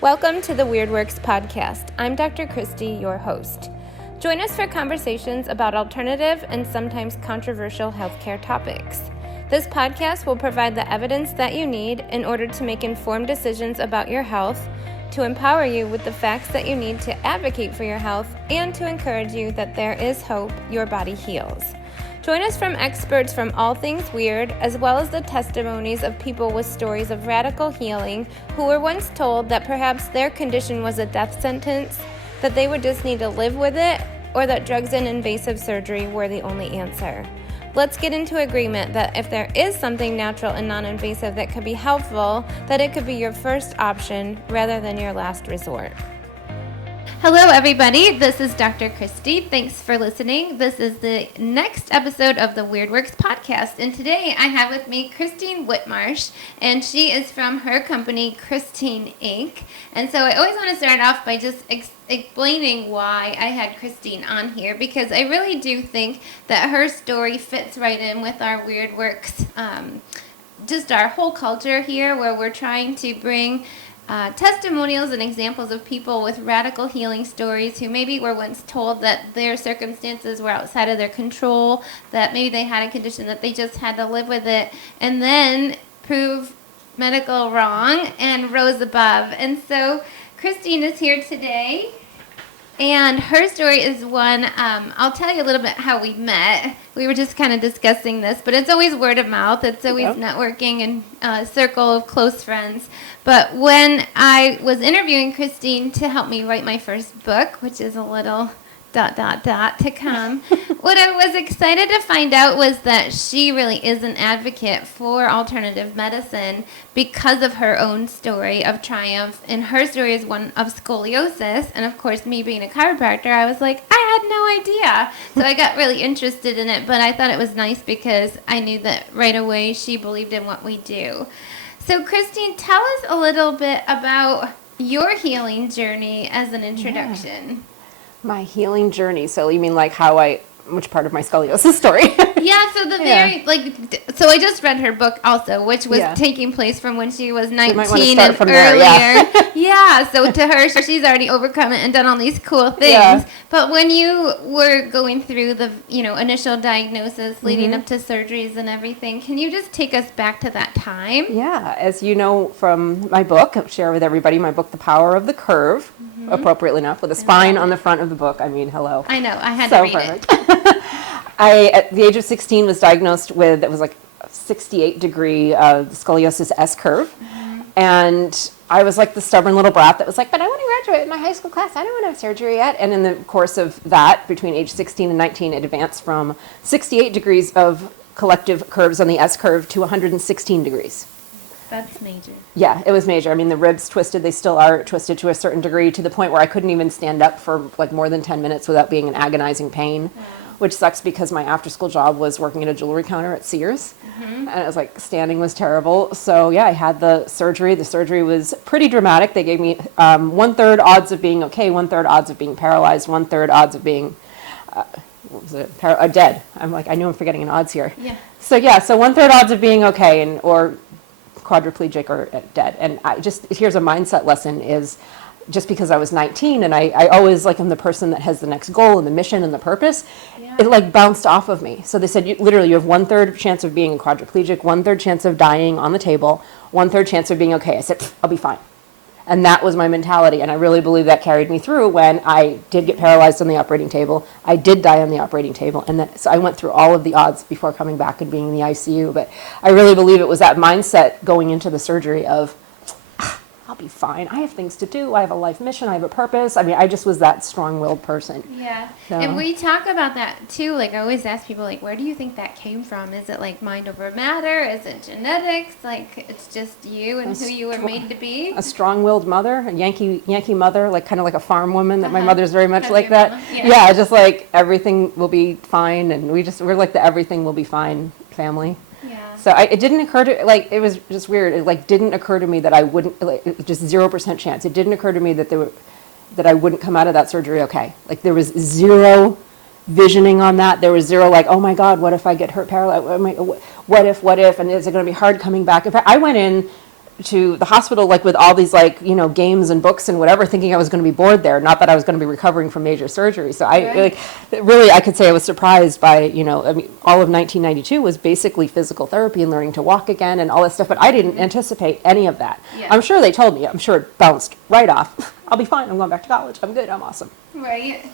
Welcome to the Weird Works podcast. I'm Dr. Kristy, your host. Join us for conversations about alternative and sometimes controversial healthcare topics. This podcast will provide the evidence that you need in order to make informed decisions about your health, to empower you with the facts that you need to advocate for your health, and to encourage you that there is hope your body heals. Join us from experts from all things weird, as well as the testimonies of people with stories of radical healing who were once told that perhaps their condition was a death sentence, that they would just need to live with it, or that drugs and invasive surgery were the only answer. Let's get into agreement that if there is something natural and non-invasive that could be helpful, that it could be your first option rather than your last resort. Hello, everybody. This is Dr. Kristy. Thanks for listening. This is the next episode of the Weird Works podcast. And today I have with me Christine Whitmarsh, and she is from her company, Christine Inc. And so I always want to start off by just explaining why I had Christine on here, because I really do think that her story fits right in with our Weird Works, just our whole culture here, where we're trying to bring testimonials and examples of people with radical healing stories who maybe were once told that their circumstances were outside of their control, that maybe they had a condition that they just had to live with it, and then prove medical wrong and rose above. And so Christine is here today, and her story is one, I'll tell you a little bit how we met. We were just kind of discussing this, but it's always word of mouth. It's always networking and a circle of close friends. But when I was interviewing Christine to help me write my first book, which is a little ... to come, what I was excited to find out was that she really is an advocate for alternative medicine because of her own story of triumph. And her story is one of scoliosis. And of course, me being a chiropractor, I was like, I had no idea. So I got really interested in it. But I thought it was nice because I knew that right away she believed in what we do. So Christine, tell us a little bit about your healing journey as an introduction. Yeah. My healing journey. So you mean like which part of my scoliosis story? Yeah, so so I just read her book also, which was taking place from when she was 19 and earlier. Yeah, so to her, she's already overcome it and done all these cool things. Yeah. But when you were going through the, initial diagnosis leading up to surgeries and everything, can you just take us back to that time? Yeah, as you know from my book, I'll share with everybody my book, The Power of the Curve, appropriately enough, with a spine on the front of the book. I mean, hello. I know, I had to read it. I, at the age of 16, was diagnosed with, it was like a 68-degree scoliosis S-curve. And I was like the stubborn little brat that was like, but I want to graduate in my high school class. I don't want to have surgery yet. And in the course of that, between age 16 and 19, it advanced from 68 degrees of collective curves on the S-curve to 116 degrees. That's major. Yeah, it was major. I mean, the ribs twisted. They still are twisted to a certain degree, to the point where I couldn't even stand up for like more than 10 minutes without being in agonizing pain. Wow. Which sucks because my after-school job was working at a jewelry counter at Sears. And it was like, standing was terrible. So yeah, I had the surgery. The surgery was pretty dramatic. They gave me 1/3 odds of being okay, 1/3 odds of being paralyzed, 1/3 odds of being, dead. I'm like, I know I'm forgetting an odds here. Yeah. So 1/3 odds of being okay or quadriplegic or dead. And here's a mindset lesson is, just because I was 19 and I always am the person that has the next goal and the mission and the purpose, it bounced off of me. So they said, you have 1/3 chance of being quadriplegic, 1/3 chance of dying on the table, 1/3 chance of being okay. I said, I'll be fine. And that was my mentality. And I really believe that carried me through when I did get paralyzed on the operating table. I did die on the operating table. And so I went through all of the odds before coming back and being in the ICU. But I really believe it was that mindset going into the surgery of, I'll be fine. I have things to do. I have a life mission. I have a purpose. I mean, I just was that strong-willed person. Yeah. So. And we talk about that, too. I always ask people, where do you think that came from? Is it, mind over matter? Is it genetics? It's just you and who you were made to be? A strong-willed mother, a Yankee mother, kind of like a farm woman that my mother's very much like that. Yeah, just everything will be fine. And we're like the everything will be fine family. So it didn't occur to, it was just weird. It, didn't occur to me that I wouldn't, just 0% chance. It didn't occur to me that I wouldn't come out of that surgery okay. There was zero visioning on that. There was zero oh my God, what if I get hurt, paralyzed? What if, and is it going to be hard coming back? In fact, I went in to the hospital, like with all these like, games and books and whatever, thinking I was going to be bored there, not that I was going to be recovering from major surgery. So I could say I was surprised by, I mean, all of 1992 was basically physical therapy and learning to walk again and all that stuff, but I didn't anticipate any of that. Yeah. I'm sure they told me, I'm sure it bounced right off. I'll be fine. I'm going back to college. I'm good. I'm awesome. Right.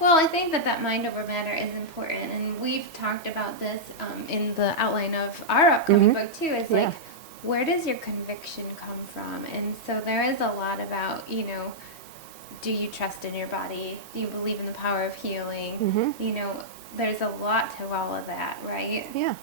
Well, I think that mind over matter is important, and we've talked about this in the outline of our upcoming book too. It's like, where does your conviction come from? And so there is a lot about, do you trust in your body? Do you believe in the power of healing? There's a lot to all of that, right? Yeah.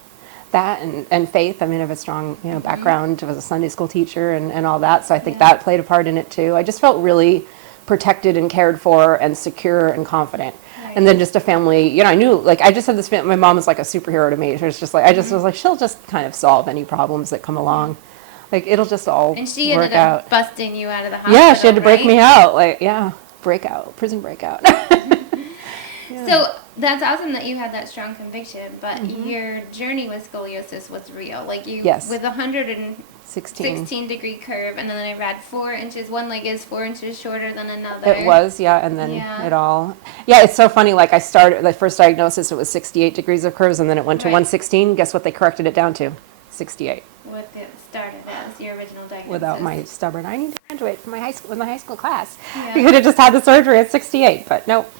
That and faith. I mean, I have a strong, background. I was a Sunday school teacher and all that. So I think that played a part in it too. I just felt really protected and cared for and secure and confident. Right. And then just a family, I knew, like, I just had this, my mom was like a superhero to me. It was just like, I just was like, she'll just kind of solve any problems that come along. Like, it'll just all work out. And she ended up busting you out of the hospital, yeah, she had to break me out. Like, prison breakout. So that's awesome that you had that strong conviction, but your journey with scoliosis was real. Like with 116 degree curve, and then I read 4 inches, one leg is 4 inches shorter than another. It was, and then it all, it's so funny. Like I started, the first diagnosis, it was 68 degrees of curves, and then it went to 116. Guess what they corrected it down to? 68. What it started as your original diagnosis. Without my stubborn, I need to graduate from my high school class. You could have just had the surgery at 68, but nope.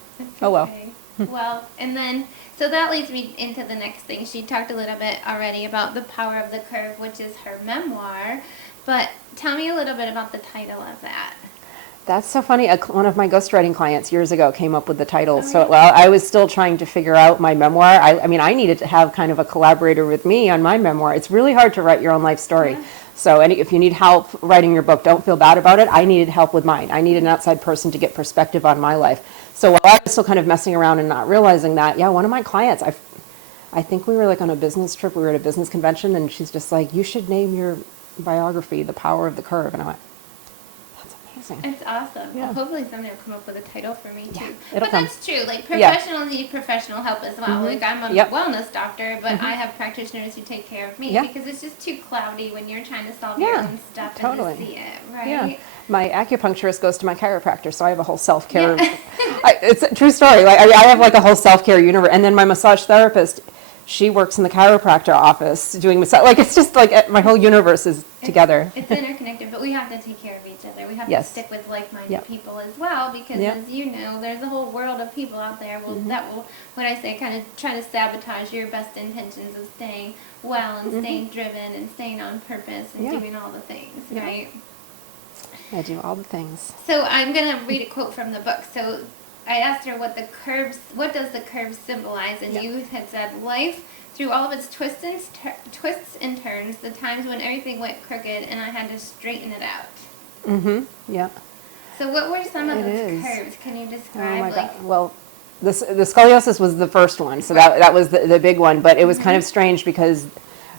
Oh well. Well, and then, so that leads me into the next thing. She talked a little bit already about the power of the curve, which is her memoir, but tell me a little bit about the title of that. That's so funny. One of my ghostwriting clients years ago came up with the title. I was still trying to figure out my memoir. I mean, I needed to have kind of a collaborator with me on my memoir. It's really hard to write your own life story. Yeah. So if you need help writing your book, don't feel bad about it. I needed help with mine. I needed an outside person to get perspective on my life. So while I was still kind of messing around and not realizing that, one of my clients, I think we were like on a business trip. We were at a business convention, and she's just like, you should name your biography The Power of the Curve. And I went, that's amazing. It's awesome. Yeah. Well, hopefully somebody will come up with a title for me too. But come. That's true. Like professionals need professional help as well. Like I'm a wellness doctor, but I have practitioners who take care of me because it's just too cloudy when you're trying to solve your own stuff and to see it, right? Yeah. My acupuncturist goes to my chiropractor, so I have a whole self-care. It's a true story. Like I have like a whole self-care universe, and then my massage therapist, she works in the chiropractor office doing massage. Like it's just like my whole universe is together. It's interconnected, but we have to take care of each other. We have to stick with like-minded people as well, because as you know, there's a whole world of people out there that will, what I say, kind of try to sabotage your best intentions of staying well and staying driven and staying on purpose and doing all the things, right? I do all the things. So I'm going to read a quote from the book. So I asked her what does the curve symbolize? And you had said, life, through all of its twists and turns, the times when everything went crooked and I had to straighten it out. Yeah. So what were some of those curves? Can you describe? Oh my God. Well, the scoliosis was the first one. So that was the big one. But it was kind of strange because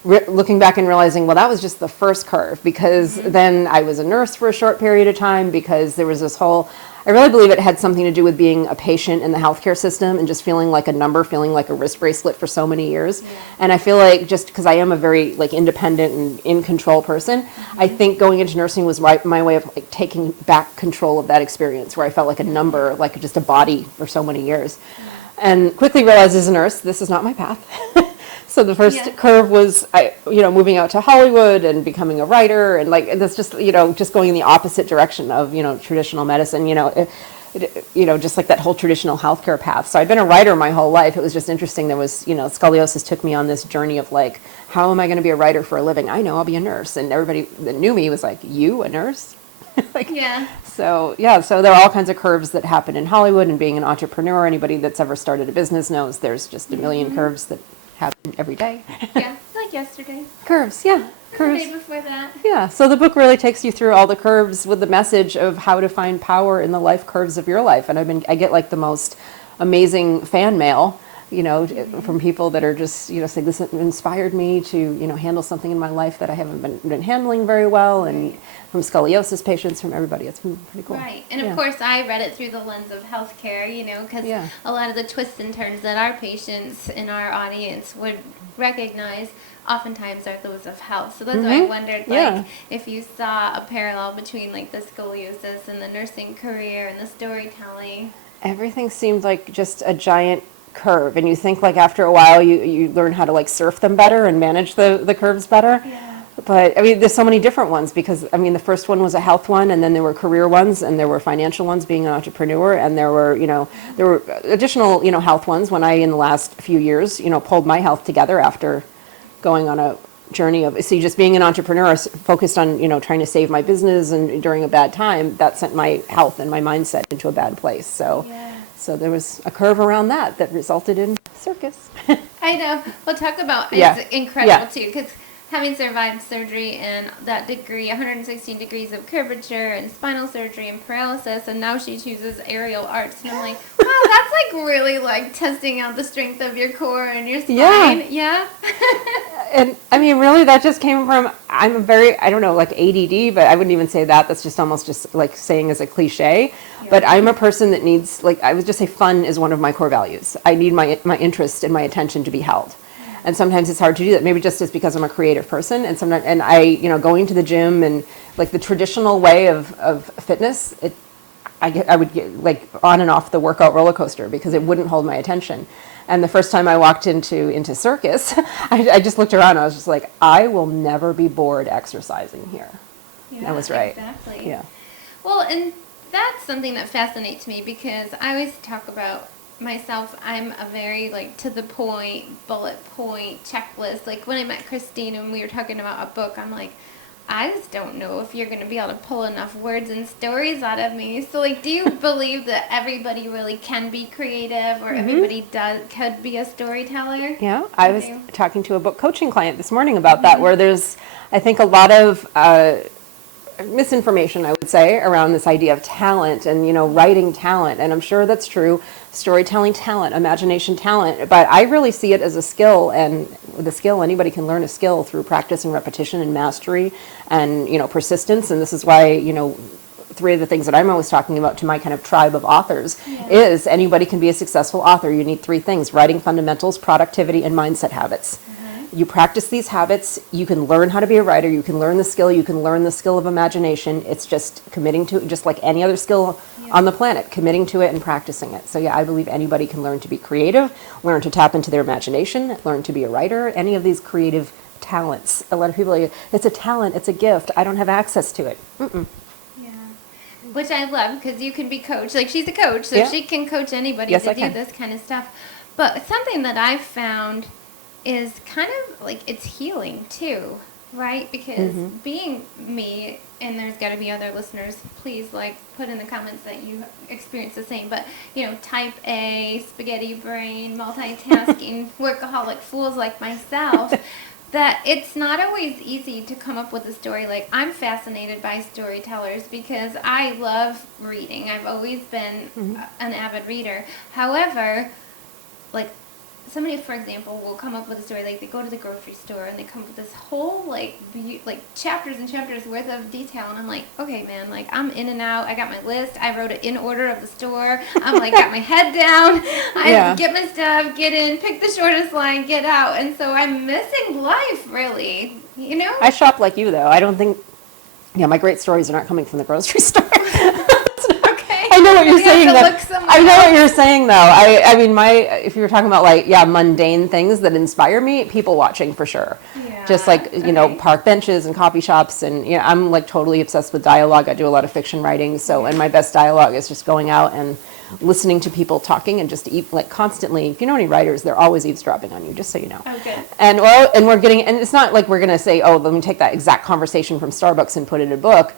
looking back and realizing, well, that was just the first curve, because then I was a nurse for a short period of time, because there was this whole, I really believe it had something to do with being a patient in the healthcare system and just feeling like a number, feeling like a wrist bracelet for so many years. And I feel like just because I am a very like independent and in control person, I think going into nursing was my way of like taking back control of that experience, where I felt like a number, like just a body for so many years. And quickly realized as a nurse, this is not my path. So the first curve was, moving out to Hollywood and becoming a writer, and like that's just, just going in the opposite direction of, traditional medicine, just like that whole traditional healthcare path. So I'd been a writer my whole life. It was just interesting. There was, scoliosis took me on this journey of like, how am I going to be a writer for a living? I know I'll be a nurse, and everybody that knew me was like, you a nurse? So there are all kinds of curves that happen in Hollywood, and being an entrepreneur, anybody that's ever started a business knows there's just a million curves that happen every day. Like yesterday. Curves, curves. The day before that. Yeah, so the book really takes you through all the curves with the message of how to find power in the life curves of your life. And I get like the most amazing fan mail from people that are just, saying this inspired me to, handle something in my life that I haven't been handling very well, and from scoliosis patients, from everybody. It's been pretty cool. Right. And of course, I read it through the lens of healthcare, because a lot of the twists and turns that our patients in our audience would recognize oftentimes are those of health. So that's why I wondered, if you saw a parallel between, the scoliosis and the nursing career and the storytelling. Everything seemed like just a giant curve, and you think after a while you learn how to surf them better and manage the curves better. But there's so many different ones, because the first one was a health one, and then there were career ones, and there were financial ones, being an entrepreneur, and there were additional health ones when I, in the last few years, pulled my health together after going on a journey of just being an entrepreneur, focused on trying to save my business, and during a bad time that sent my health and my mindset into a bad place. So there was a curve around that resulted in circus. I know. We'll talk about it's incredible too, because having survived surgery and that degree, 116 degrees of curvature and spinal surgery and paralysis, and now she chooses aerial arts, and I'm like, wow, that's really testing out the strength of your core and your spine. Yeah. And really that just came from, I'm a very, I don't know, ADD, but I wouldn't even say that. That's just almost just saying as a cliche. But I'm a person that needs, I would just say fun is one of my core values. I need my interest and my attention to be held. And sometimes it's hard to do that. Maybe just it's because I'm a creative person, and sometimes, and I, going to the gym and the traditional way of fitness, I would get on and off the workout roller coaster, because it wouldn't hold my attention. And the first time I walked into circus, I just looked around. I was just like, I will never be bored exercising here. I was right. Exactly. Yeah. Well, and that's something that fascinates me, because I always talk about myself. I'm a very to the point, bullet point checklist. When I met Christine and we were talking about a book, I'm like, I just don't know if you're going to be able to pull enough words and stories out of me. So do you believe that everybody really can be creative, or everybody could be a storyteller? Yeah, I was talking to a book coaching client this morning about that, where there's, I think, a lot of misinformation, I would say, around this idea of talent and, writing talent. And I'm sure that's true. Storytelling talent, imagination talent. But I really see it as a skill, and with a skill, anybody can learn a skill through practice and repetition and mastery and, persistence. And this is why, three of the things that I'm always talking about to my kind of tribe of authors is anybody can be a successful author. You need three things: writing fundamentals, productivity, and mindset habits. You practice these habits, you can learn how to be a writer, you can learn the skill of imagination. It's just committing to it, just like any other skill on the planet, committing to it and practicing it. So I believe anybody can learn to be creative, learn to tap into their imagination, learn to be a writer, any of these creative talents. A lot of people are, it's a talent, it's a gift, I don't have access to it. Which I love, because you can be coached. She's a coach, so she can coach anybody to do this kind of stuff. But something that I've found is kind of it's healing too, right? Because being me, and there's got to be other listeners, please put in the comments that you experience the same, but type A, spaghetti brain, multitasking, workaholic fools like myself, that it's not always easy to come up with a story. I'm fascinated by storytellers because I love reading. I've always been an avid reader. However, somebody, for example, will come up with a story, they go to the grocery store and they come up with this whole, chapters and chapters worth of detail, and I'm like, okay, man, I'm in and out, I got my list, I wrote it in order of the store, I'm got my head down, I get my stuff, get in, pick the shortest line, get out, and so I'm missing life, really, I shop like you, though. I don't think, my great stories are not coming from the grocery store. I know what you're saying. I know what you're saying, though. I mean, if you were talking about mundane things that inspire me, people watching for sure. Yeah, just park benches and coffee shops, and I'm totally obsessed with dialogue. I do a lot of fiction writing, and my best dialogue is just going out and listening to people talking, and just constantly. If you know any writers, they're always eavesdropping on you. Just so you know. Okay. And we're getting, and it's not we're gonna say, oh, let me take that exact conversation from Starbucks and put it in a book.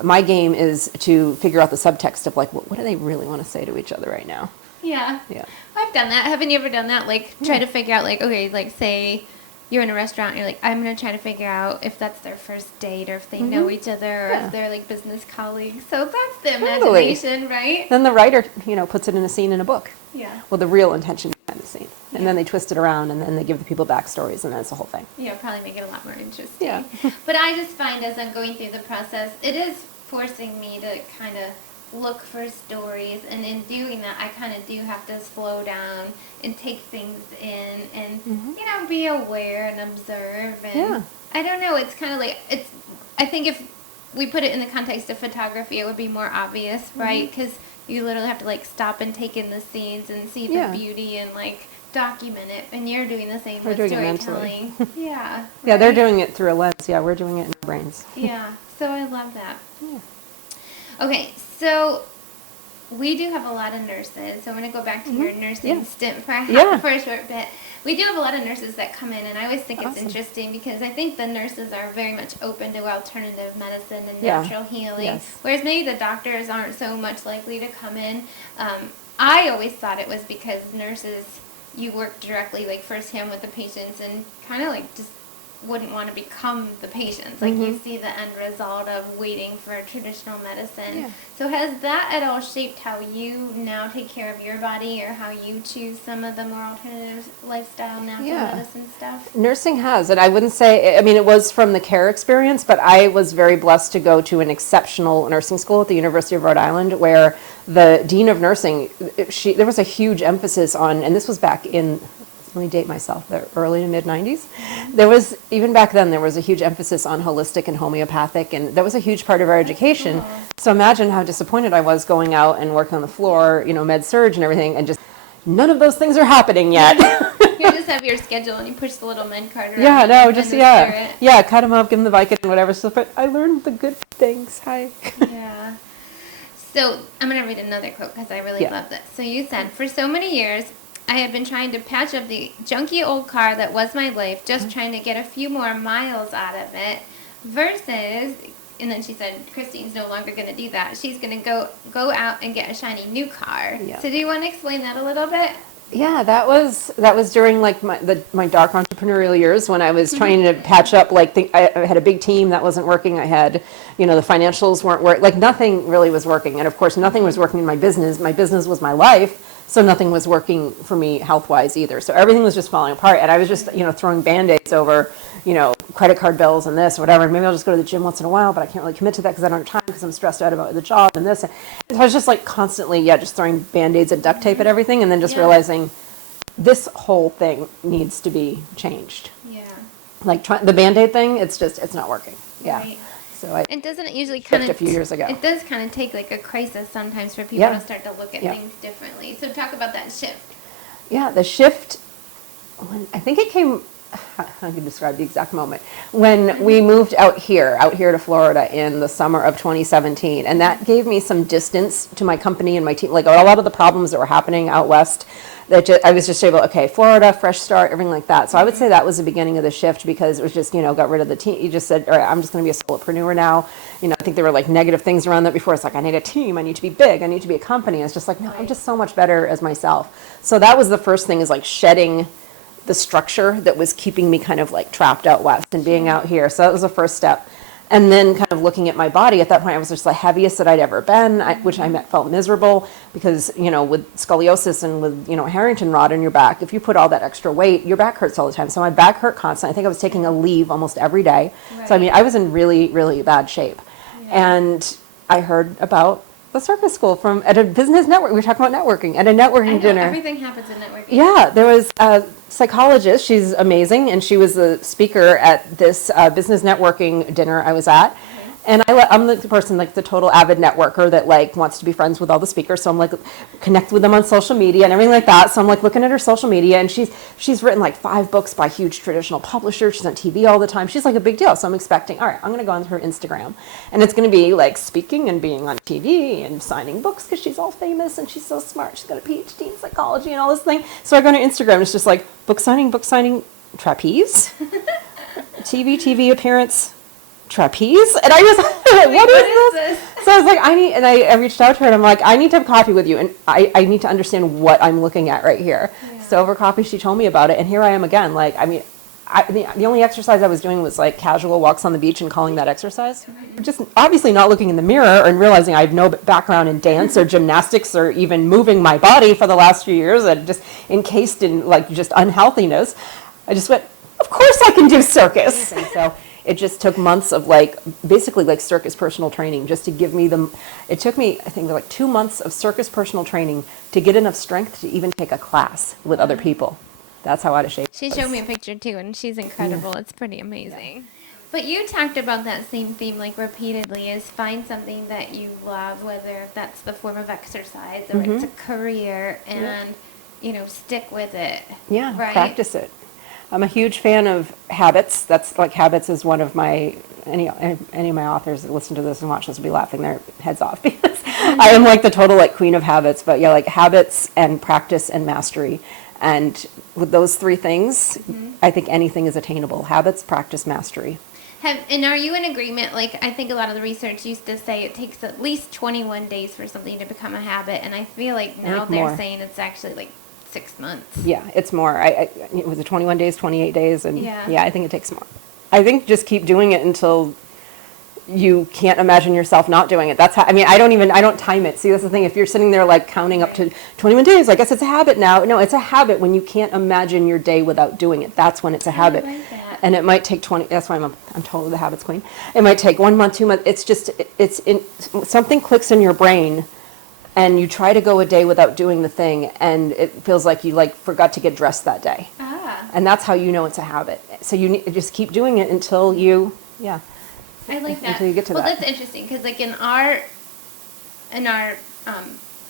My game is to figure out the subtext of what do they really want to say to each other right now. Yeah. I've done that. Haven't you ever done that? Try to figure out okay, say you're in a restaurant and you're I'm going to try to figure out if that's their first date, or if they know each other, or if they're business colleagues. So that's the imagination, right? Then the writer, puts it in a scene in a book. Yeah. Well, the real intention behind the scene. and then they twist it around, and then they give the people backstories, and then it's the whole thing. Yeah, probably make it a lot more interesting. Yeah. But I just find as I'm going through the process, it is forcing me to kind of look for stories, and in doing that, I kind of do have to slow down and take things in, and you know, be aware and observe. And I don't know. It's kind of like I think if we put it in the context of photography, it would be more obvious, right? Because you literally have to like stop and take in the scenes and see the beauty and like document it. And you're doing the same with storytelling. Yeah. Yeah, they're doing it through a lens. Yeah, we're doing it in our brains. Yeah. So I love that. Yeah. Okay, so we do have a lot of nurses. So I'm going to go back to your nursing stint for a short bit. We do have a lot of nurses that come in, and I always think it's interesting because I think the nurses are very much open to alternative medicine and natural healing, whereas maybe the doctors aren't so much likely to come in. I always thought it was because nurses, you work directly, like firsthand with the patients, and kind of like just wouldn't want to become the patients. Like you see the end result of waiting for traditional medicine. Yeah. So has that at all shaped how you now take care of your body, or how you choose some of the more alternative lifestyle, natural medicine stuff? Nursing has, and I wouldn't say, I mean, it was from the care experience, but I was very blessed to go to an exceptional nursing school at the University of Rhode Island, where the dean of nursing, there was a huge emphasis on, and this was back in, let me date myself, the early to mid 90s. There was, even back then, there was a huge emphasis on holistic and homeopathic, and that was a huge part of our education. So imagine how disappointed I was going out and working on the floor, you know, med surg and everything, and just none of those things are happening yet. You just have your schedule and you push the little med card around. Yeah, no, just, cut them up, give them the Vicodin and whatever stuff, but I learned the good things. Hi. Yeah. So I'm going to read another quote because I really love this. So you said, "For so many years, I had been trying to patch up the junky old car that was my life, just trying to get a few more miles out of it, versus," and then she said, "Christine's no longer going to do that. She's going to go out and get a shiny new car." Yeah. So do you want to explain that a little bit? Yeah, that was during like my dark entrepreneurial years, when I was trying to patch up, like I had a big team that wasn't working. I had, you know, the financials weren't working, like nothing really was working. And of course, nothing was working in my business. My business was my life. So nothing was working for me health-wise either. So everything was just falling apart. And I was just, you know, throwing Band-Aids over, you know, credit card bills and this or whatever. Maybe I'll just go to the gym once in a while, but I can't really commit to that because I don't have time, because I'm stressed out about the job and this. And so I was just like constantly, just throwing Band-Aids and duct tape at everything, and then just realizing this whole thing needs to be changed. Yeah. Like the Band-Aid thing, it's not working. Yeah. Right. So it doesn't usually kind of a few years ago. It does kind of take like a crisis sometimes for people to start to look at things differently. So talk about that shift. Yeah, the shift. I think it came. I can describe the exact moment when we moved out here to Florida in the summer of 2017, and that gave me some distance to my company and my team. Like a lot of the problems that were happening out west, I was just able, Florida, fresh start, everything like that. So I would say that was the beginning of the shift, because it was just, got rid of the team. You just said, all right, I'm just going to be a solopreneur now. I think there were like negative things around that before. It's like, I need a team. I need to be big. I need to be a company. And it's just like, no, I'm just so much better as myself. So that was the first thing, is like shedding the structure that was keeping me kind of like trapped out west and being out here. So that was the first step. And then kind of looking at my body, at that point I was just the heaviest that I'd ever been, which I felt miserable because, with scoliosis and with, Harrington rod in your back, if you put all that extra weight, your back hurts all the time. So my back hurt constantly. I think I was taking a leave almost every day. Right. So I was in really, really bad shape. Yeah. And I heard about the circus school at a business network. We were talking about networking at a networking dinner. Everything happens in networking. Yeah, there was a psychologist. She's amazing, and she was the speaker at this business networking dinner I was at. And I'm the person, like the total avid networker that like wants to be friends with all the speakers. So I'm like connect with them on social media and everything like that. So I'm like looking at her social media, and she's written like 5 books by huge traditional publishers. She's on TV all the time. She's like a big deal. So I'm expecting, all right, I'm going to go on her Instagram, and it's going to be like speaking and being on TV and signing books because she's all famous and she's so smart. She's got a PhD in psychology and all this thing. So I go on her Instagram. It's just like book signing, trapeze, TV appearance, trapeze, and I was like, what is this? So I was like, I reached out to her, and I'm like, I need to have coffee with you, and I need to understand what I'm looking at right here. Yeah. So over coffee, she told me about it, and here I am again. Like, the only exercise I was doing was like casual walks on the beach and calling that exercise. Just obviously not looking in the mirror and realizing I have no background in dance or gymnastics or even moving my body for the last few years, and just encased in like just unhealthiness. I just went, of course I can do circus. And so it just took months of like basically like circus personal training just to give me it took me, I think, like 2 months of circus personal training to get enough strength to even take a class with other people. That's how out of shape. She showed me a picture too, and she's incredible. It's pretty amazing. But you talked about that same theme like repeatedly, is find something that you love, whether that's the form of exercise or it's a career, and stick with it. Yeah, right? Practice it. I'm a huge fan of habits. That's like habits is one of my, any of my authors that listen to this and watch this will be laughing their heads off because I am like the total like queen of habits. But yeah, like habits and practice and mastery. And with those three things, I think anything is attainable. Habits, practice, mastery. And are you in agreement? Like, I think a lot of the research used to say it takes at least 21 days for something to become a habit. And I feel like now they're saying it's actually like 6 months. Yeah, it's more. It was 21 days, 28 days. And yeah, I think it takes more. I think just keep doing it until you can't imagine yourself not doing it. That's how, I don't time it. See, that's the thing. If you're sitting there like counting up to 21 days, I guess it's a habit now. No, it's a habit when you can't imagine your day without doing it. That's when it's a habit. I like that. And it might take 20, that's why I'm totally the habits queen. It might take 1 month, 2 months. It's just, something clicks in your brain and you try to go a day without doing the thing and it feels like you like forgot to get dressed that day. And that's how you know it's a habit. So you just keep doing it until you, I like that. Until you get to that. Well, that's interesting because, like, in our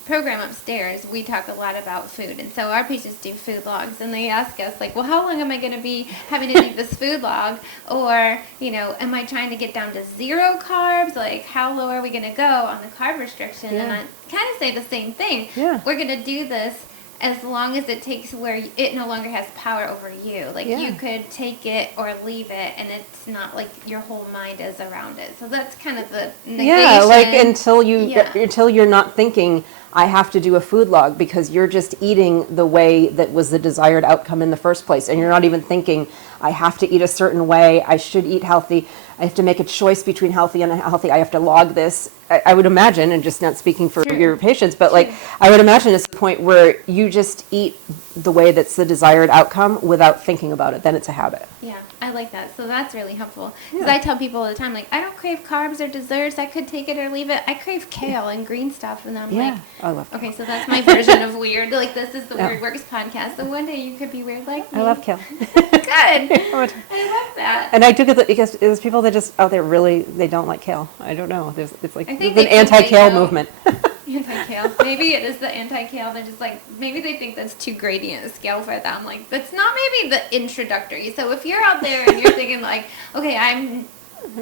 program upstairs, we talk a lot about food, and so our patients do food logs, and they ask us, like, well, how long am I going to be having to make this food log, or am I trying to get down to 0 carbs? Like, how low are we going to go on the carb restriction? And I kind of say the same thing. We're going to do this as long as it takes where it no longer has power over you. Like, you could take it or leave it, and it's not like your whole mind is around it. So that's kind of the negation. Yeah, like until you're not thinking, I have to do a food log, because you're just eating the way that was the desired outcome in the first place. And you're not even thinking, I have to eat a certain way, I should eat healthy, I have to make a choice between healthy and unhealthy, I have to log this. I would imagine, and just not speaking for your patients, but like, I would imagine it's the point where you just eat the way that's the desired outcome without thinking about it. Then it's a habit. Yeah, I like that. So that's really helpful. Because I tell people all the time, like, I don't crave carbs or desserts. I could take it or leave it. I crave kale and green stuff. And I'm like, I love kale. Okay, so that's my version of weird. Like, this is the Weird Works podcast. So one day you could be weird like me. I love kale. Good. I love that. And I do get that because there's people that just out there really, they don't like kale. I don't know. It's like an anti-kale movement. Anti-kale. Maybe it is the anti-kale. They're just like, maybe they think that's too gradient scale for them. Like, that's not maybe the introductory. So if you're out there and you're thinking like, okay, I'm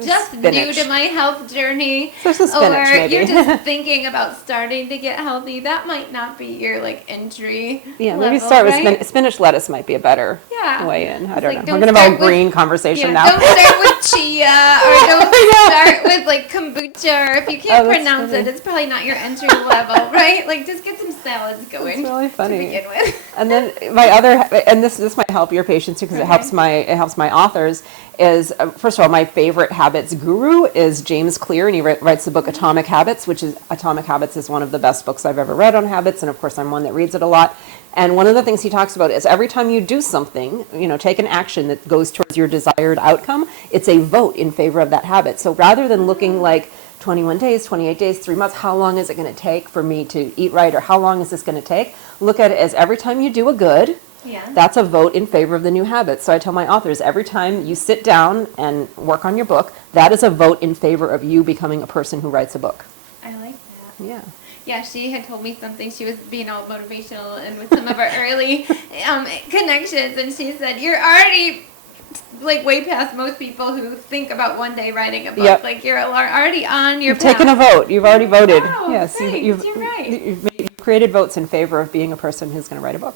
just new to my health journey, or you're just thinking about starting to get healthy, that might not be your like entry level, maybe start with spinach lettuce might be a better way in. I don't know. We're going to have a green conversation now. Don't start with chia, or don't start with like kombucha, or if you can't pronounce it, it's probably not your entry level, right? Like, just get some salads going. It's really funny. To begin with. And then this might help your patients too, because it helps my authors. Is first of all, my favorite habits guru is James Clear, and he writes the book Atomic Habits, Atomic Habits is one of the best books I've ever read on habits, and of course I'm one that reads it a lot. And one of the things he talks about is every time you do something, take an action that goes towards your desired outcome, it's a vote in favor of that habit. So rather than looking like 21 days, 28 days, 3 months, how long is it going to take for me to eat right, or how long is this going to take? Look at it as every time you do a good, that's a vote in favor of the new habit. So I tell my authors, every time you sit down and work on your book, that is a vote in favor of you becoming a person who writes a book. I like that. Yeah. Yeah, she had told me something. She was being all motivational and with some of our early connections, and she said, you're already like way past most people who think about one day writing a book. Like, you're already on your path. You've taken a vote. You've already voted. Oh, yes, right. You've created votes in favor of being a person who's going to write a book.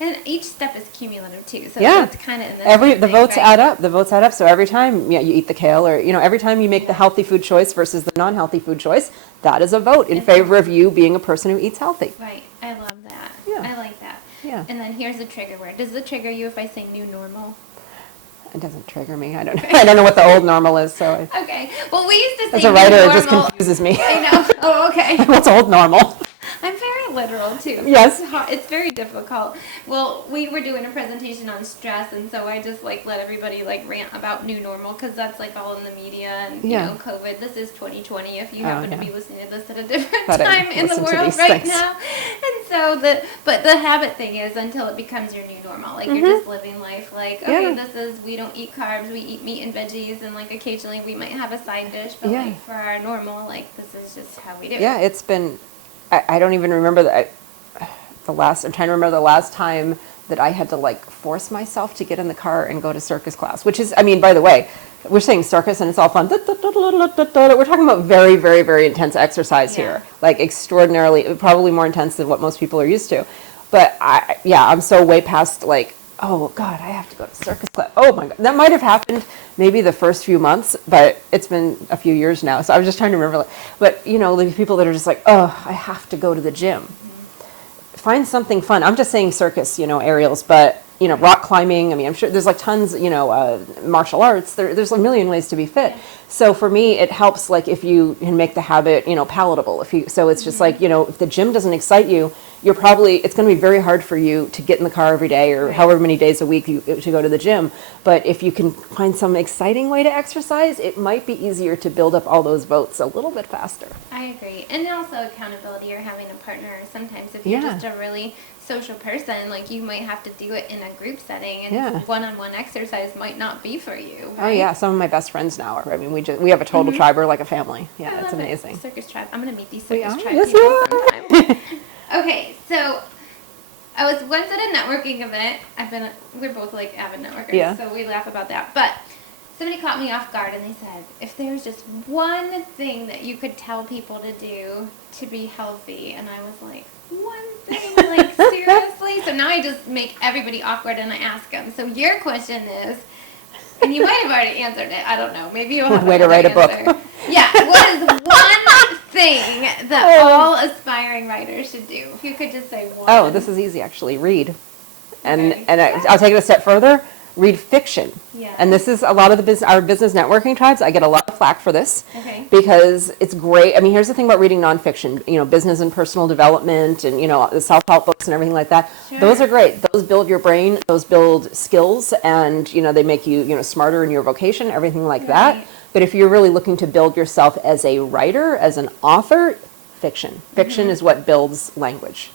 And each step is cumulative too. So that's kind of in the votes add up. The votes add up. So every time you eat the kale, or every time you make the healthy food choice versus the non-healthy food choice, that is a vote in favor of you being a person who eats healthy. Right. I love that. Yeah. I like that. Yeah. And then here's the trigger word. Does it trigger you if I say new normal? It doesn't trigger me. I don't know. I don't know what the old normal is. So Okay. Well, we used to say as a writer, normal. it just confuses me. I know. Oh, okay. What's old normal? I'm very literal too. Yes. It's very difficult. Well, we were doing a presentation on stress, and so I just like let everybody like rant about new normal because that's like all in the media and you know COVID. This is 2020. If you happen to be listening to this at a different time in the world right now, and so the habit thing is until it becomes your new normal. Like you're just living life like okay, this is we don't eat carbs, we eat meat and veggies, and like occasionally we might have a side dish, but like for our normal, like this is just how we do it. Yeah, it's been. I don't even remember I'm trying to remember the last time that I had to like force myself to get in the car and go to circus class, which is, I mean, by the way, we're saying circus and it's all fun. We're talking about very, very, very intense exercise here, like extraordinarily, probably more intense than what most people are used to. But I'm so way past like, oh God, I have to go to circus class. Oh my God, that might have happened maybe the first few months, but it's been a few years now. So I was just trying to remember. But you know, the people that are just like, oh, I have to go to the gym. Find something fun. I'm just saying circus, you know, aerials, but you know, rock climbing. I mean, I'm sure there's like tons, you know, martial arts. There's a million ways to be fit. So for me, it helps like if you can make the habit, you know, palatable. So it's just like, you know, if the gym doesn't excite you, it's going to be very hard for you to get in the car every day or however many days a week to go to the gym. But if you can find some exciting way to exercise, it might be easier to build up all those votes a little bit faster. I agree. And also accountability or having a partner. Sometimes if you're just a really social person, like you might have to do it in a group setting, and one-on-one exercise might not be for you. Right? Oh yeah, some of my best friends now are. I mean, we have a total tribe. We're like a family. Yeah, it's amazing. Circus tribe. I'm gonna meet these circus tribe people sometime. Okay, so I was once at a networking event. We're both like avid networkers, so we laugh about that. But somebody caught me off guard and they said, if there's just one thing that you could tell people to do to be healthy, and I was like, one thing? Like, seriously? So now I just make everybody awkward and I ask them. So your question is, and you might have already answered it, I don't know, maybe you'll have way to write a book. Yeah, what is one thing that all aspiring writers should do? If you could just say one. Oh, this is easy actually. Read. And I'll take it a step further. Read fiction. Yeah. And this is a lot of our business networking tribes. I get a lot of flack for this because it's great. I mean, here's the thing about reading nonfiction, you know, business and personal development and, you know, the self-help books and everything like that. Sure. Those are great. Those build your brain. Those build skills and, you know, they make you, you know, smarter in your vocation, everything like that. But if you're really looking to build yourself as a writer, as an author, fiction. Fiction is what builds language.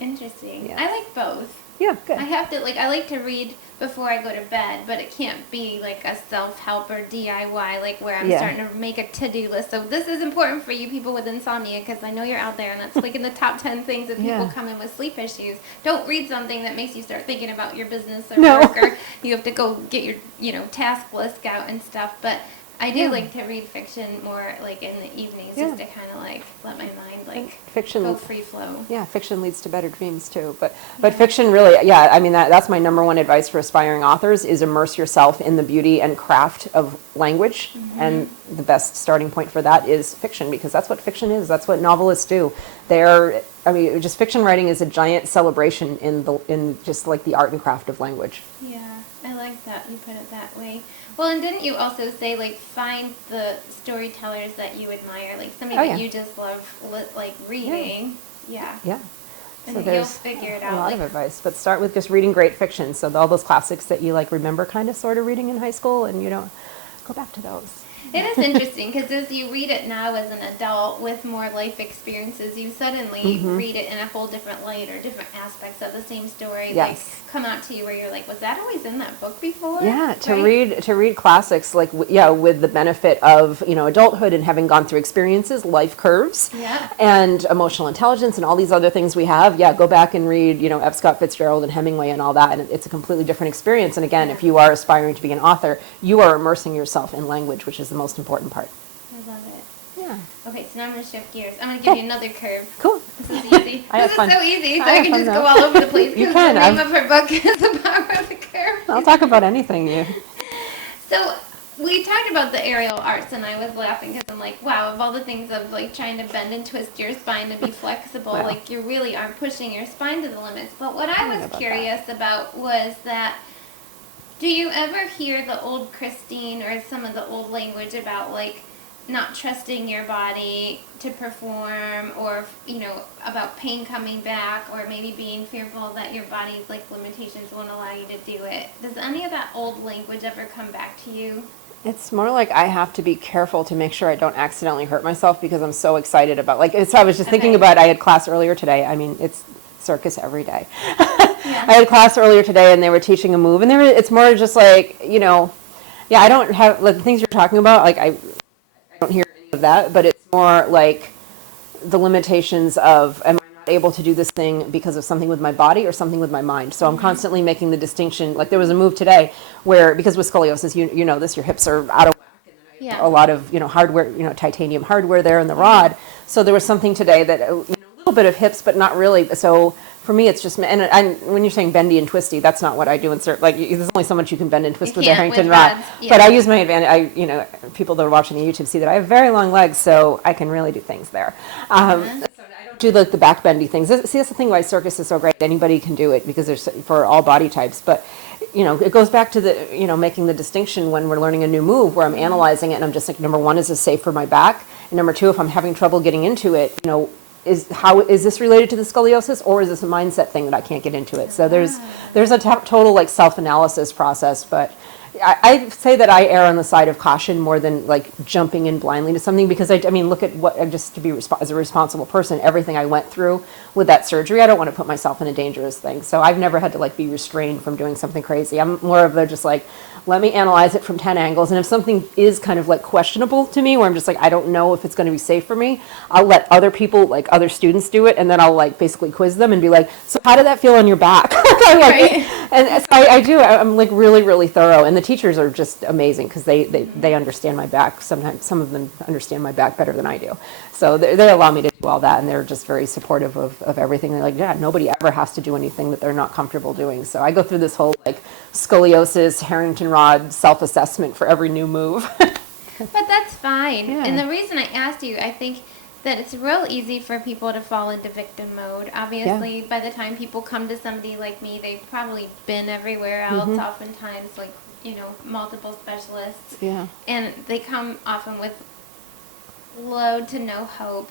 Interesting. Yeah. I like both. Yeah, good. I like to read before I go to bed, but it can't be like a self-help or DIY, like where I'm starting to make a to-do list. So this is important for you people with insomnia, because I know you're out there, and that's like in the top 10 things that people come in with sleep issues. Don't read something that makes you start thinking about your business or work, or you have to go get your, you know, task list out and stuff. But I do like to read fiction more like in the evenings, just to kind of like let my mind like go free flow. Yeah, fiction leads to better dreams too. But fiction really, I mean that's my number one advice for aspiring authors is immerse yourself in the beauty and craft of language. And the best starting point for that is fiction, because that's what fiction is. That's what novelists do. Just fiction writing is a giant celebration in just like the art and craft of language. Yeah, I like that you put it that way. Well, and didn't you also say, like, find the storytellers that you admire, like somebody that you just love, like, reading? Yeah. And so then you'll figure it out. A lot of advice, but start with just reading great fiction. So all those classics that you, like, remember kind of sort of reading in high school, and you don't go back to those. It is interesting, because as you read it now as an adult with more life experiences, you suddenly read it in a whole different light, or different aspects of the same story like come out to you where you're like, was that always in that book before? Yeah, to read classics like with the benefit of, you know, adulthood and having gone through experiences, life curves, and emotional intelligence and all these other things we have. Yeah, go back and read, you know, F. Scott Fitzgerald and Hemingway and all that, and it's a completely different experience. And again, if you are aspiring to be an author, you are immersing yourself in language, which is the most important part. I love it. Yeah. Okay, so now I'm going to shift gears. I'm going to give you another curve. Cool. This is easy. This is so easy, so I can just go all over the place. You can. The name of her book is The Power of the Curve. I'll talk about anything. So we talked about the aerial arts, and I was laughing because I'm like, wow, of all the things of like trying to bend and twist your spine to be flexible, like you really are pushing your spine to the limits. But what I was curious about was that, Do you ever hear the old Christine or some of the old language about, like, not trusting your body to perform, or, you know, about pain coming back, or maybe being fearful that your body's, like, limitations won't allow you to do it? Does any of that old language ever come back to you? It's more like I have to be careful to make sure I don't accidentally hurt myself because I'm so excited about, like, it's, I was just thinking about, I had class earlier today. I mean, it's circus every day. Yeah. I had class earlier today and they were teaching a move, and it's more just like, you know, yeah, I don't have, like, the things you're talking about, like, I don't hear any of that, but it's more like the limitations of, am I not able to do this thing because of something with my body or something with my mind? So I'm constantly making the distinction. Like, there was a move today where, because with scoliosis, you know this, your hips are out of whack, and then I have a lot of, you know, hardware, you know, titanium hardware there in the rod. So there was something today that, you know, a little bit of hips, but not really. So for me, it's just, and when you're saying bendy and twisty, that's not what I do. Like, there's only so much you can bend and twist with the Harrington rod. Yeah. But I use my advantage. You know, people that are watching the YouTube see that I have very long legs, so I can really do things there. So I don't do the back bendy things. See, that's the thing why circus is so great. Anybody can do it because there's for all body types. But, you know, it goes back to the, you know, making the distinction when we're learning a new move where I'm analyzing it and I'm just like, number one, is this safe for my back? And number two, if I'm having trouble getting into it, you know, is this related to the scoliosis, or is this a mindset thing that I can't get into it? So there's a total, like, self-analysis process, but I say that I err on the side of caution more than, like, jumping in blindly to something, because I mean, look at what, just to be as a responsible person, everything I went through with that surgery, I don't want to put myself in a dangerous thing. So I've never had to, like, be restrained from doing something crazy. I'm more of the just like, let me analyze it from 10 angles. And if something is kind of, like, questionable to me, where I'm just like, I don't know if it's going to be safe for me, I'll let other people, like other students, do it. And then I'll, like, basically quiz them and be like, so how did that feel on your back? And so I do. I'm, like, really, really thorough. And the teachers are just amazing because they understand my back. Sometimes some of them understand my back better than I do. So they allow me to do all that. And they're just very supportive of everything. They're like, yeah, nobody ever has to do anything that they're not comfortable doing. So I go through this whole, like, scoliosis, Harrington rod self-assessment for every new move. But that's fine. Yeah. And the reason I asked you, I think that it's real easy for people to fall into victim mode. Obviously, by the time people come to somebody like me, they've probably been everywhere else, oftentimes, like, you know, multiple specialists. Yeah. And they come often with low to no hope.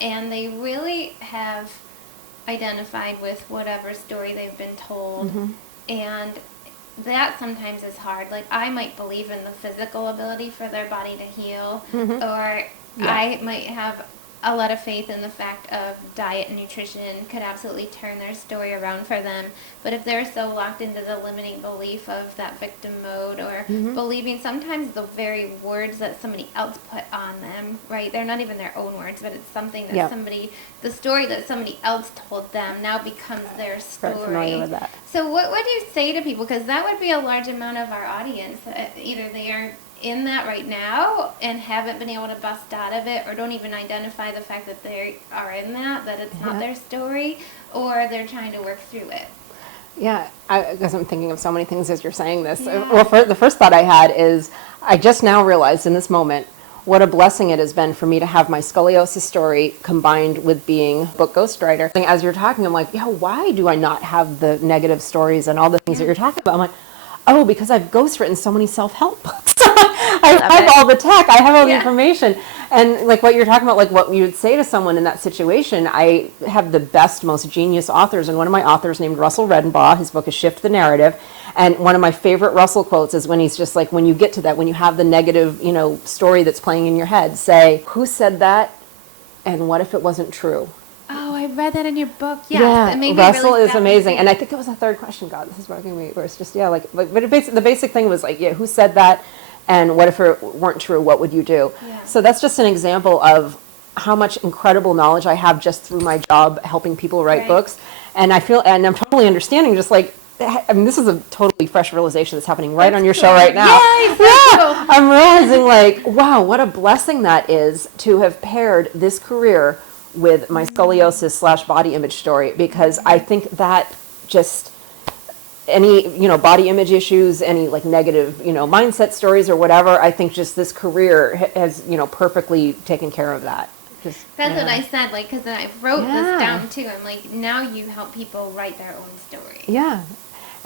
And they really have identified with whatever story they've been told. And that sometimes is hard. Like, I might believe in the physical ability for their body to heal, or I might have a lot of faith in the fact of diet and nutrition could absolutely turn their story around for them. But if they're so locked into the limiting belief of that victim mode, or believing sometimes the very words that somebody else put on them, right? They're not even their own words, but it's something that the story that somebody else told them now becomes their story. Very familiar with that. So what would you say to people? Because that would be a large amount of our audience. Either they are in that right now and haven't been able to bust out of it, or don't even identify the fact that they are in that it's not their story, or they're trying to work through it. Yeah, I guess I'm thinking of so many things as you're saying this. Well, the first thought I had is, I just now realized in this moment what a blessing it has been for me to have my scoliosis story combined with being a book ghostwriter. And as you're talking, I'm like, yeah, why do I not have the negative stories and all the things that you're talking about? I'm like, oh, because I've ghostwritten so many self-help books. I have all the tech. I have all the information. And like what you're talking about, like what you would say to someone in that situation, I have the best, most genius authors. And one of my authors named Russell Redenbaugh, his book is Shift the Narrative. And one of my favorite Russell quotes is when he's just like, when you get to that, when you have the negative, you know, story that's playing in your head, say, who said that? And what if it wasn't true? Oh, I read that in your book. Yes. Yeah, Russell is amazing. And I think it was the third question. God, this is bugging me. Where it's just, but the basic thing was like, who said that? And what if it weren't true? What would you do? Yeah. So that's just an example of how much incredible knowledge I have just through my job helping people write books. And I feel, and I'm totally understanding, just like, I mean, this is a totally fresh realization that's happening right on your show right now. Yeah, I'm realizing, like, wow, what a blessing that is to have paired this career with my scoliosis / body image story, because I think that just any, body image issues, any like negative, mindset stories or whatever, I think just this career has, perfectly taken care of that. That's what I said, like, because I wrote this down too. I'm like, now you help people write their own story. Yeah.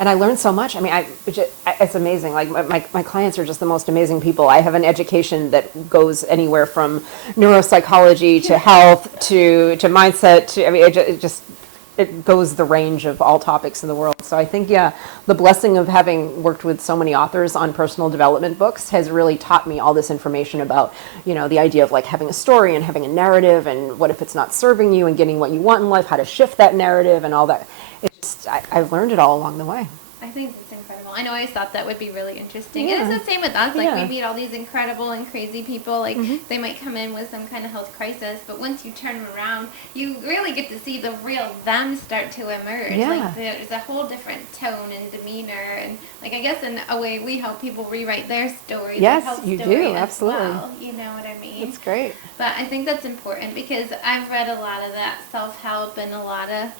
And I learned so much. I mean, it's amazing. Like my clients are just the most amazing people. I have an education that goes anywhere from neuropsychology to health to mindset to, I mean, it goes the range of all topics in the world. So I think, yeah, the blessing of having worked with so many authors on personal development books has really taught me all this information about, the idea of like having a story and having a narrative, and what if it's not serving you, and getting what you want in life, how to shift that narrative and all that. I've learned it all along the way. I think it's incredible. I know I thought that would be really interesting. And it's the same with us. Like, we meet all these incredible and crazy people. Like, they might come in with some kind of health crisis, but once you turn them around, you really get to see the real them start to emerge. Yeah. Like, there's a whole different tone and demeanor. And, like, I guess in a way, we help people rewrite their story. Yes, you do. Absolutely. Well, you know what I mean? That's great. But I think that's important, because I've read a lot of that self-help and a lot of,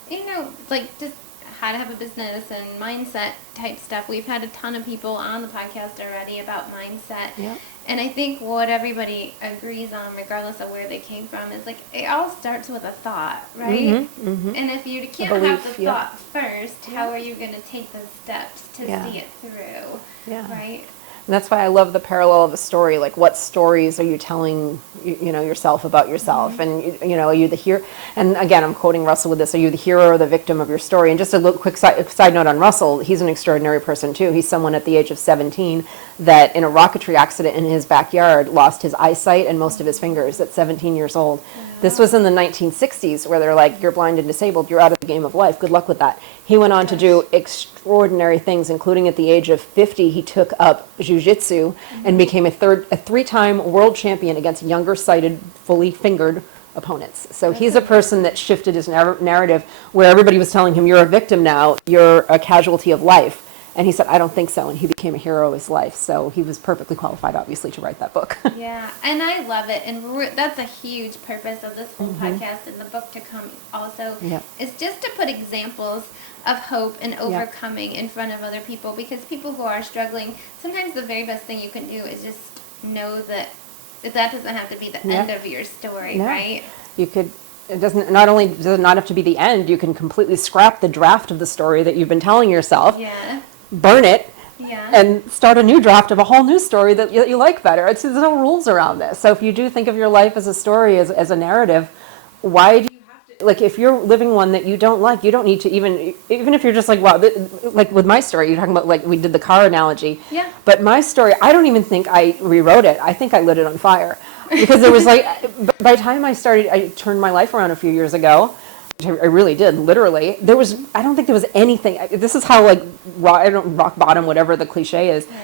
like, just how to have a business and mindset type stuff. We've had a ton of people on the podcast already about mindset. Yep. And I think what everybody agrees on, regardless of where they came from, is like it all starts with a thought, right? And if you can't have the thought first, how are you going to take those steps to see it through? Yeah. Right? And that's why I love the parallel of a story. Like, what stories are you telling, yourself about yourself? And, are you the hero? And again, I'm quoting Russell with this. Are you the hero or the victim of your story? And just a little quick side note on Russell, he's an extraordinary person too. He's someone at the age of 17 that in a rocketry accident in his backyard lost his eyesight and most of his fingers at 17 years old. This was in the 1960s, where they're like, you're blind and disabled, you're out of the game of life, good luck with that. He went on to do extraordinary things, including at the age of 50, he took up jiu-jitsu and became a three-time world champion against younger-sighted, fully fingered opponents. So he's a person that shifted his narrative, where everybody was telling him, you're a victim now, you're a casualty of life. And he said, I don't think so. And he became a hero of his life. So he was perfectly qualified, obviously, to write that book. Yeah, and I love it. And that's a huge purpose of this whole podcast and the book to come also, is just to put examples of hope and overcoming in front of other people. Because people who are struggling, sometimes the very best thing you can do is just know that doesn't have to be the end of your story, right? You could... It doesn't. Not only does it not have to be the end, you can completely scrap the draft of the story that you've been telling yourself. Yeah. Burn it, and start a new draft of a whole new story that you like better. There's no rules around this. So if you do think of your life as a story, as a narrative, why do you have to, like, if you're living one that you don't like, you don't need to even if you're just like, wow, like with my story, you're talking about, like, we did the car analogy. Yeah. But my story, I don't even think I rewrote it. I think I lit it on fire. Because there was like, by the time I turned my life around a few years ago, I really did, literally. I don't think there was anything, this is how, like, rock bottom, whatever the cliche is. Right.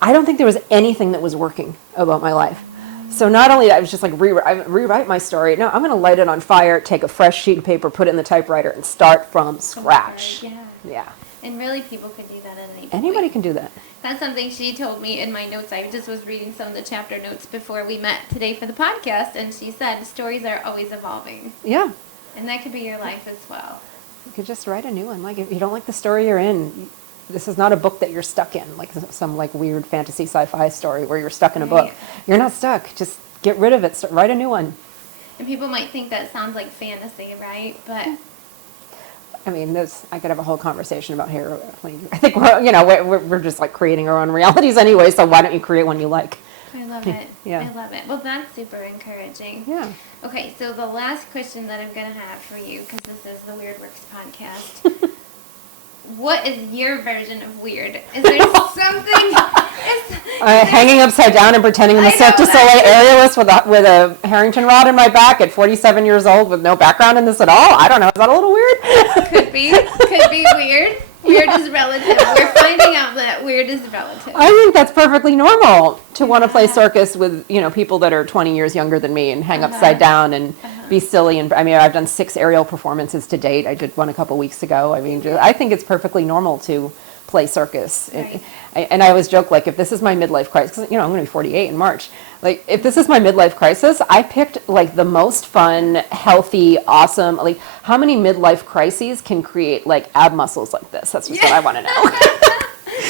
I don't think there was anything that was working about my life. So not only I was just like, rewrite my story. No, I'm going to light it on fire, take a fresh sheet of paper, put it in the typewriter, and start from scratch. Yeah. And really, people could do that at any point. Anybody can do that. That's something she told me in my notes. I just was reading some of the chapter notes before we met today for the podcast, and she said stories are always evolving. Yeah. And that could be your life as well. You could just write a new one. Like, if you don't like the story you're in, this is not a book that you're stuck in, like some like weird fantasy sci-fi story where you're stuck in a book. You're not stuck. Just get rid of it. Write a new one. And people might think that sounds like fantasy, right? But I mean, I could have a whole conversation about hero. I think we're just like creating our own realities anyway. So why don't you create one you like? I love it. I love it. Well, that's super encouraging. Yeah. Okay, so the last question that I'm going to have for you, because this is the Weird Works podcast. What is your version of weird? Is there something? Hanging upside down and pretending I'm a Cirque du Soleil aerialist with a Harrington rod in my back at 47 years old with no background in this at all? I don't know. Is that a little weird? Could be. Could be weird. Weird is relative. We're finding out that weird is relative. I think that's perfectly normal to want to play circus with, people that are 20 years younger than me and hang upside down and be silly. And I mean, I've done 6 aerial performances to date. I did one a couple weeks ago. I mean, I think it's perfectly normal to play circus. Right. And I always joke, like, if this is my midlife crisis, because, I'm going to be 48 in March. Like, if this is my midlife crisis, I picked, like, the most fun, healthy, awesome, like, how many midlife crises can create, like, ab muscles like this? That's just what I want to know.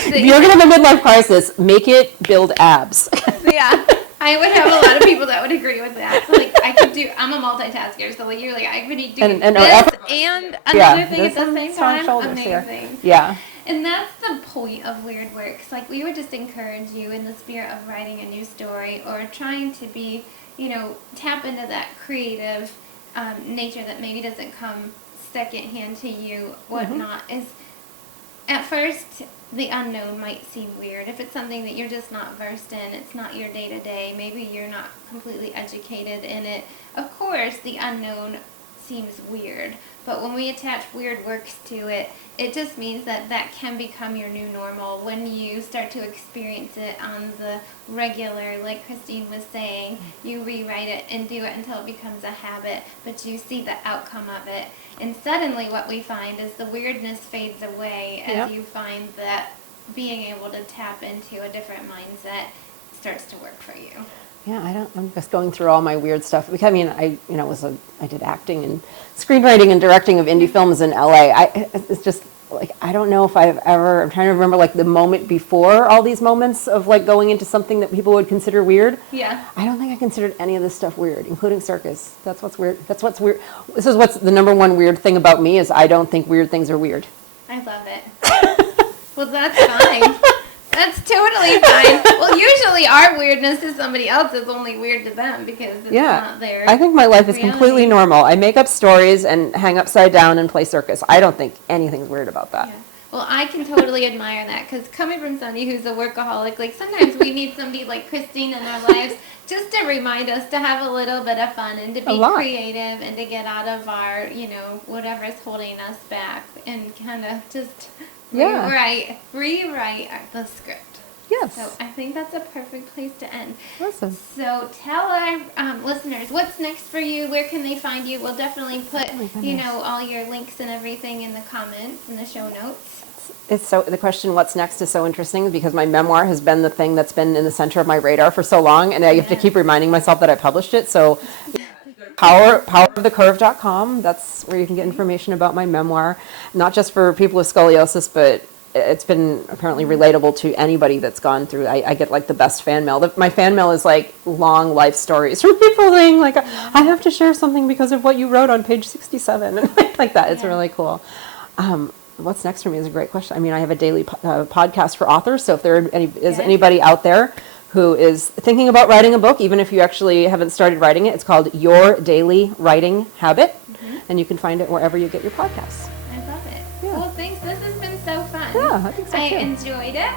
If you're going to have a midlife crisis, make it build abs. Yeah. I would have a lot of people that would agree with that. Like, I'm a multitasker, so like you're like, I could do this and another thing at the same time. Amazing. Yeah. And that's the point of Weird Works. Like, we would just encourage you in the spirit of writing a new story or trying to be, tap into that creative nature that maybe doesn't come secondhand to you, whatnot, is at first the unknown might seem weird. If it's something that you're just not versed in, it's not your day-to-day, maybe you're not completely educated in it, of course the unknown seems weird. But when we attach Weird Works to it, it just means that that can become your new normal when you start to experience it on the regular. Like Christine was saying, you rewrite it and do it until it becomes a habit, but you see the outcome of it. And suddenly what we find is the weirdness fades away as you find that being able to tap into a different mindset starts to work for you. Yeah, I'm just going through all my weird stuff. Because, I did acting and screenwriting and directing of indie films in LA. It's just like, I don't know if I'm trying to remember like the moment before all these moments of like going into something that people would consider weird. Yeah. I don't think I considered any of this stuff weird, including circus. That's what's weird. This is what's the number one weird thing about me is I don't think weird things are weird. I love it. Well, that's fine. That's totally fine. Well, usually our weirdness is somebody else's only weird to them because it's not their I think my life is reality. completely normal. I make up stories and hang upside down and play circus. I don't think anything's weird about that. Yeah. Well, I can totally admire that because coming from somebody who's a workaholic, like sometimes we need somebody like Christine in our lives just to remind us to have a little bit of fun and to be creative and to get out of our, whatever's holding us back and kind of just rewrite the script. Yes. So I think that's a perfect place to end. Awesome. So tell our listeners what's next for you. Where can they find you? We'll definitely put, all your links and everything in the comments and the show notes. It's so the question what's next is so interesting because my memoir has been the thing that's been in the center of my radar for so long, and I have to keep reminding myself that I published it. So powerofthecurve.com, that's where you can get information about my memoir, not just for people with scoliosis, but it's been apparently relatable to anybody that's gone through. I get like the best fan mail. My fan mail is like long life stories from people saying like, I have to share something because of what you wrote on page 67 and like that. It's really cool. What's next for me is a great question. I have a daily podcast for authors. So if there is anybody out there who is thinking about writing a book, even if you actually haven't started writing it, it's called Your Daily Writing Habit. And you can find it wherever you get your podcasts. I love it. Yeah. Well, thanks. This has been so fun. Yeah, I think so too. I enjoyed it.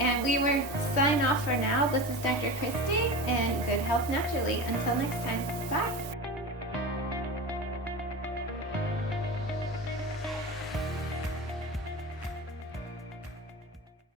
And we will sign off for now. This is Dr. Kristy, and good health naturally. Until next time. Bye.